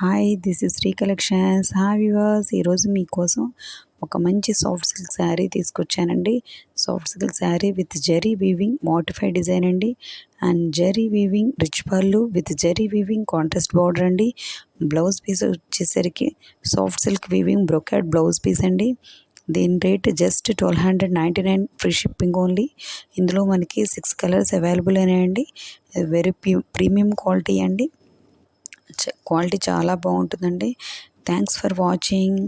Hi this is Sri collections. Hi viewers, ఈరోజు మీకోసం ఒక మంచి సాఫ్ట్ సిల్క్ శారీ తీసుకొచ్చానండి. Soft silk sari with zari weaving motif design అండి. And zari weaving rich pallu with zari weaving contrast border అండి. బ్లౌజ్ పీస్ వచ్చేసరికి soft silk weaving brocade blouse piece అండి. దీని rate just 1299 free shipping only. ఇందులో మనకి 6 కలర్స్ అవైలబుల్ అయినాయండి. వెరీ ప్రీమియం క్వాలిటీ అండి. Quality చాలా బాగుంటుందండి. Thanks for watching.